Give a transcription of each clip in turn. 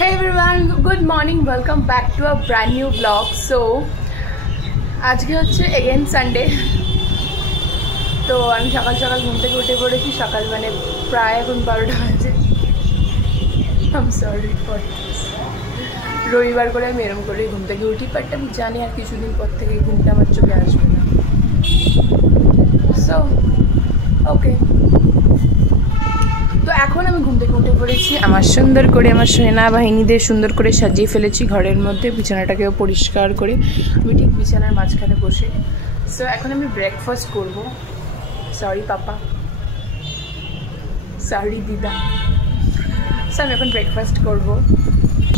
Hey everyone, good morning, welcome back to a brand new vlog. So আজকে হচ্ছে again Sunday. তো আমি সকাল সকাল ঘুম থেকে উঠে পড়েছি, সকাল মানে প্রায় এখন 12টা বাজে। I'm sorry for this. রবিবার করে আমি এরকম করে ঘুম থেকে উঠি, বাট আমি জানি আর কিছুদিন পর থেকে ঘুমটা আমার চোখে আসবে না। সো ওকে, তো এখন আমি ঘুম থেকে উঠে পড়েছি, আমার সুন্দর করে আমার সেনাবাহিনীদের সুন্দর করে সাজিয়ে ফেলেছি ঘরের মধ্যে, বিছানাটাকেও পরিষ্কার করে আমি ঠিক বিছানার মাঝখানে বসে। সো এখন আমি ব্রেকফাস্ট করব। সরি পাপা, সরি দিদা। সো আমি এখন ব্রেকফাস্ট করব।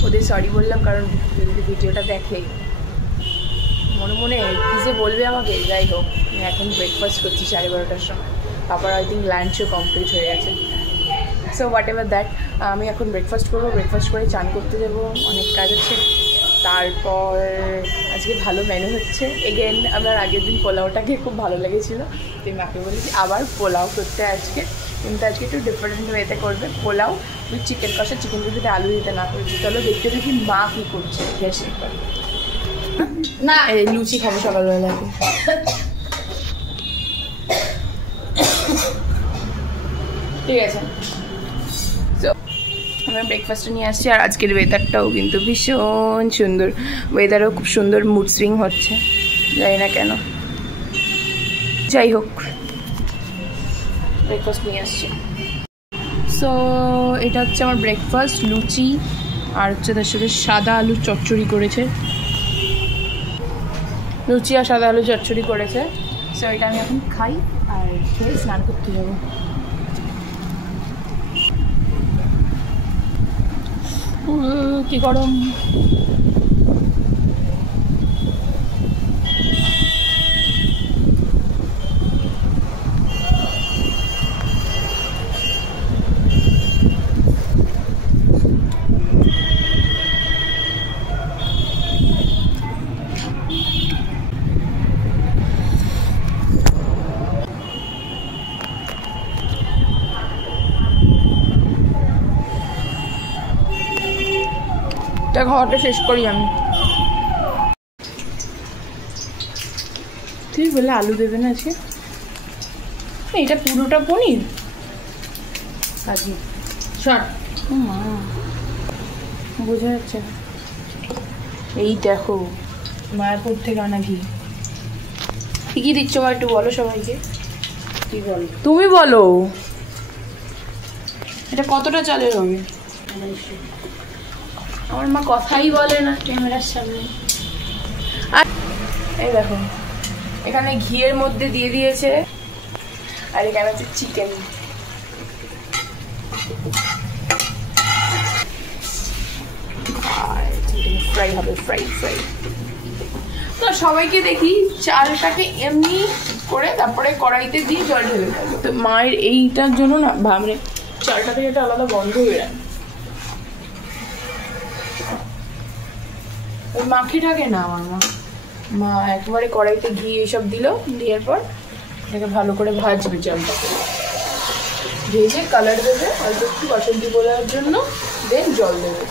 ওদের সরি বললাম কারণ যদি ভিডিওটা দেখে মনে মনে কী যে বলবে আমাকে। যাই হোক, আমি এখন ব্রেকফাস্ট করছি 12:30টার সময়। পাপার আই থিঙ্ক লাঞ্চও কমপ্লিট হয়ে গেছে। সো হোয়াট এভার দ্যাট, আমি এখন ব্রেকফাস্ট করবো। ব্রেকফাস্ট করে চান করতে যাবো, অনেক কাজ আছে। তারপর আজকে ভালো মেনু হচ্ছে। এগেন আমার আগের দিন পোলাওটাকে খুব ভালো লেগেছিলো, তুই মাকে বলেছি আবার পোলাও করতে আজকে, কিন্তু আজকে একটু ডিফারেন্ট ওয়েতে করবে। পোলাও উইথ চিকেন কষা, চিকেন যদি আলু দিতে না করেছি। চলো দেখতে দেখি মা কী করছে। বেশি না এই লুচি খাবো সকালবেলা। ঠিক আছে, সো আমি ব্রেকফাস্টে নিয়ে আসছি। আর আজকের ওয়েদারটাও কিন্তু ভীষণ সুন্দর, ওয়েদারও খুব সুন্দর, মুড সুইং হচ্ছে, জানি না কেন। যাই হোক, ব্রেকফাস্ট নিয়ে আসছি। সো এটা হচ্ছে আমার ব্রেকফাস্ট, লুচি আর হচ্ছে তার সাথে সাদা আলুর চচ্চড়ি করেছে। লুচি আর সাদা আলু চচ্চড়ি করেছে। সো এটা আমি এখন খাই আর খেয়ে স্নান করতে যাবো। কি গরম! খাওয়াটা শেষ করি আমি। তুই বলে আলু দেবে না আজকে? এটা পুরোটা পনির কাজী শর্ট, মা বোঝা যাচ্ছে না। এই দেখো মায়াপুর থেকে আনা ঘি। কি দিচ্ছ মা, একটু বলো সবাইকে। কি বলো তুমি, বলো এটা কতটা চালের হবে? আমার মা কথাই বলে না ক্যামেরার সামনে। আর এই দেখো এখানে ঘিয়ের মধ্যে দিয়ে দিয়েছে, আর এখানে হচ্ছে চিকেন। ফ্রাই হবে, ফ্রাই ফ্রাই। তো সবাইকে দেখি চালটাকে এমনি করে তারপরে কড়াইতে দিয়ে জল ঢেলে দেবো। তো মায়ের এইটার জন্য না ভাবলে চালটা থেকে একটা আলাদা গন্ধ বেরোয়, ওই মাখি থাকে না। আমার মা একবারে কড়াইতে ঘি এইসব দিল, দেওয়ার পর এটাকে ভালো করে ভাজবে, জলটাকে ভেজে কালার দেবে, অল্প একটু বাসন্তী পোলাওর জন্য, দেন জল দেবে।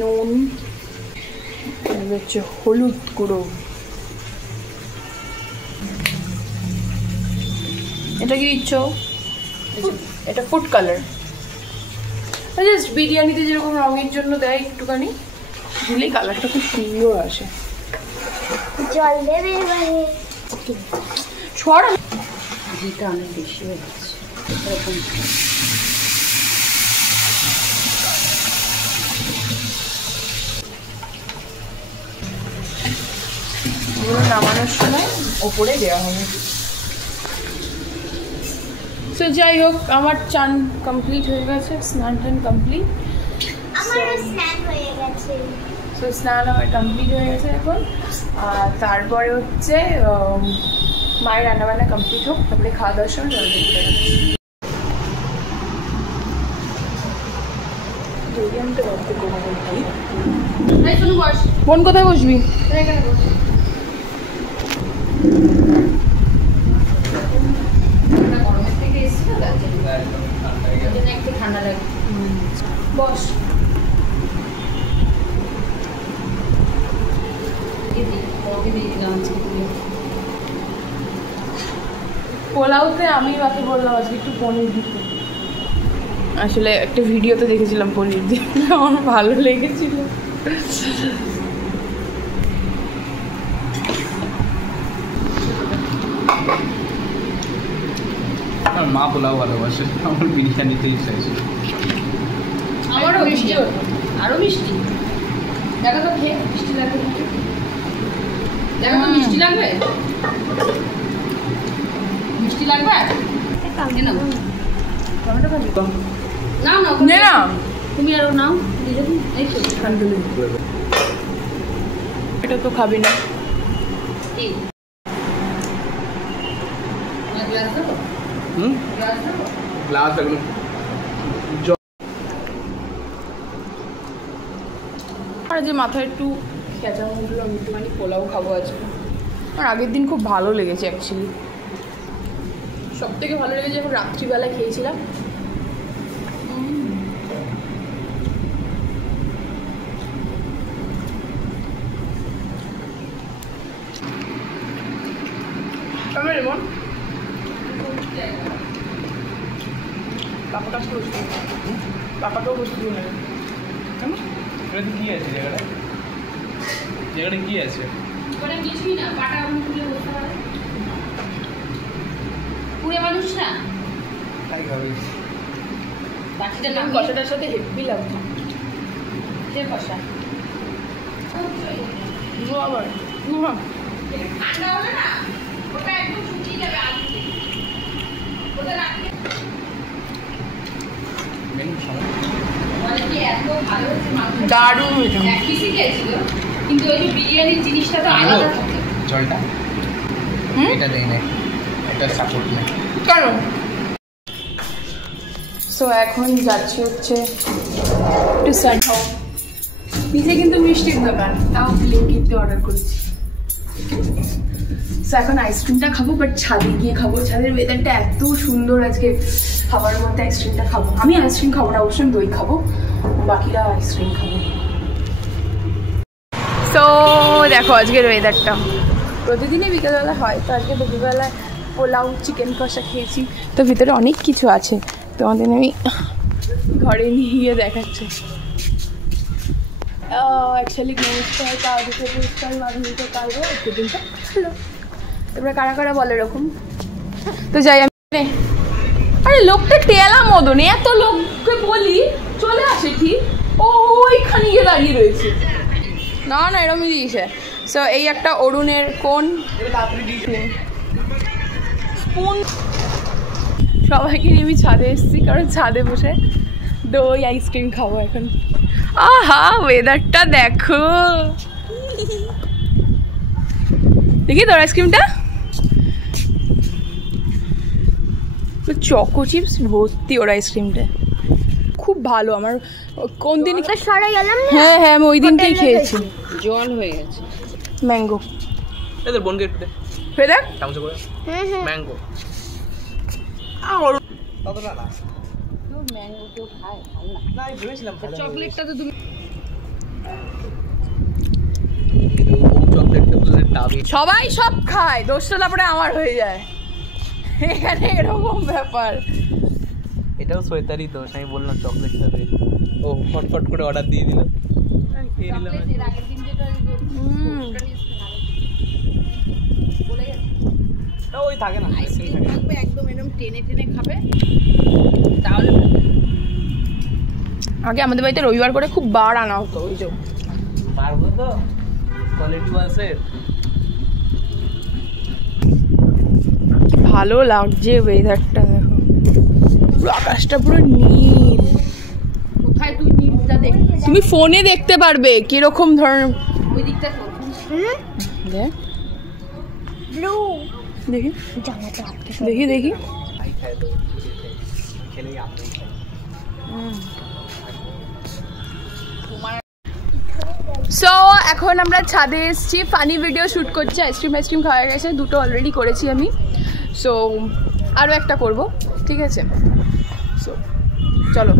নুন, হচ্ছে হলুদ গুঁড়ো। এটা কি দিচ্ছ? এটা ফুড কালার, জাস্ট বিরিয়ানিতে যেরকম রঙের জন্য দেয় একটুখানি, দিলেই কালারটা খুব সুন্দর আসে। জল দেবে ছড়া, ঘিটা অনেক বেশি হয়ে যাচ্ছে। নামানোর সময় ওপরে দেওয়া হবে। তো যাই হোক, আমার চান কমপ্লিট হয়ে গেছে, স্নান টান কমপ্লিট। তো স্নান আমার কমপ্লিট হয়ে গেছে এখন। আর তারপরে হচ্ছে মায়ের রান্নাবান্না কমপ্লিট হোক, তারপরে খাওয়া দাওয়ার সময় জল দিয়ে ফোন কোথায় বসবি? গরমের থেকে এসছি না, একটু ঠান্ডা লাগে। বস। পোলাওতে আমি বাকি বললাম আজকে একটু পনির দিতে। আসলে একটা ভিডিওতে দেখেছিলাম পনির দিয়ে, আমার ভালো লেগেছিল। আমার মা পোলাও ভালোবাসে, আমার বিরিয়ানিতে ইচ্ছা আছে। আমারও মিষ্টি হতো, আরো মিষ্টি। দেখো তো খেয়ে মিষ্টি লাগবে, দেখো তো মিষ্টি লাগবে, মিষ্টি লাগবে। নাও নাও না তুমি আরো নাও, এই তো এটা তো খাবি না। গ্লাস এগুলো আর যে মাথায় একটু খেঁচা উঠলো, আমি একটুখানি পোলাও খাবো আজকে। আমার আগের দিন খুব ভালো লেগেছে অ্যাকচুয়ালি, সব থেকে ভালো লেগেছে যখন রাত্রিবেলা খেয়েছিলাম। কেমন এমন পাপাটা আসতে বসতে, পাপাটাও বসতে দিও না কেমন? এটাতে কি আছে জায়গাটা? জায়গাটা কি আছে? ওটা কিছুই না, পাটা আমি তুলে বলতে পারে। পুরে মানুষ না, তাই খাবি? বাকিটা না কষাটার সাথে হেভি লাগবে। সে কষা আবার ঠান্ডা হবে না, ওটা একদম শুকিয়ে যাবে আলু দিয়ে। ওটা রাখবে মেনু সময় মানে কি এত ভালো হচ্ছে মাংস, দারুণ হয়েছে। এক পিসই খেয়েছিল, কিন্তু ওই যে বিরিয়ানির জিনিসটা তো আলাদা থাকে। জলটা এটা দেই না, এটা সাপোর্ট নেই কেন? সো এখন যাচ্ছি হচ্ছে একটু সান হোম। নিচে কিন্তু মিষ্টির দোকান, তাও ব্লিঙ্কিটে অর্ডার করেছি। সো এখন আইসক্রিমটা খাবো, বাট ছাদে গিয়ে খাবো। ছাদের ওয়েদারটা এত সুন্দর আজকে, খাবার মধ্যে আইসক্রিমটা খাবো। আমি আইসক্রিম খাবো না, অবশ্যই দই খাবো, বাকিরা আইসক্রিম খাবো। সো দেখো আজকের ওয়েদারটা, প্রতিদিনই বিকেলবেলা হয়, তো আজকে দুপুরবেলায় পোলাও চিকেন কষা খেয়েছি। তো ভিতরে অনেক কিছু আছে, তোমাদের আমি ঘরে নিয়ে গিয়ে দেখাচ্ছি। অ্যাকচুয়ালি নমস্কার, তাও দুটো পুরস্কার মাধ্যমিকে কালবো একটু দিনটা ভালো। তোমরা কারা কারা বলো এরকম? তো যাই আমি। আরে লোকটা টেলা মদন, এত লোককে বলি চলে আসে ঠিক, ও ওইখানে গিয়ে দাঁড়িয়ে রয়েছে। না না এরমই দিয়েছে। সো এই একটা অরুণের কোন স্পুন। সবাইকে নিয়ে আমি ছাদে এসেছি, কারণ ছাদে বসে দই আইসক্রিম খাবো এখন। আহা ওয়েদারটা দেখো, দেখি তোর আইসক্রিমটা, চকো চিপস ভর্তি ওর আইসক্রিমটা, খুব ভালো। আমার কোন দিন সরাই গেলাম, হ্যাঁ হ্যাঁ আমি ওই দিনকেই খেয়েছি। জল হয়ে গেছে ম্যাঙ্গো, এদের বোনকে একটু দে দেখ চামচে করে। ম্যাঙ্গো কতটা না, ম্যাঙ্গো কেউ খায়, ভালো না। না আমি ভেবেছিলাম চকলেটটা তো তুমি চকলেটটা বলে ডাবি সবাই সব খায়, দোষটা তারপরে আমার হয়ে যায়, এখানে এরকম ব্যাপার। এটাও সোয়েটারই দোষ, আমি বললাম চকলেটটা দে, ও ফটফট করে অর্ডার দিয়ে দিল, খেয়ে নিলাম। চকলেটের আগের দিন যেটা বলে গেছে, ওই থাকে না, আইসক্রিম থাকবে একদম এরকম টেনে টেনে খাবে, তাহলে আগে আমাদের বাড়িতে রবিবার করে খুব বার আনা হতো, ওই যে পারবো তো কোয়ালিটি বাসের। ভালো লাগছে ওয়েদারটা, দেখো পুরো আকাশটা পুরো নীল। কোথায় তুই নীলটা দেখছিস? তুমি ফোনে দেখতে পারবে কিরকম ধরনের। ওই দিকটা তো দেখ ব্লু দেখি জামাটা আটকে দেখি দেখি খাই খাই তো খেলেই আমি খাই। সো এখন আমরা ছাদে এসেছি, ফানি ভিডিও শ্যুট করছি। আইসক্রিম খাওয়া গেছে, দুটো অলরেডি করেছি আমি। সো আরও একটা করব, ঠিক আছে? সো চলো।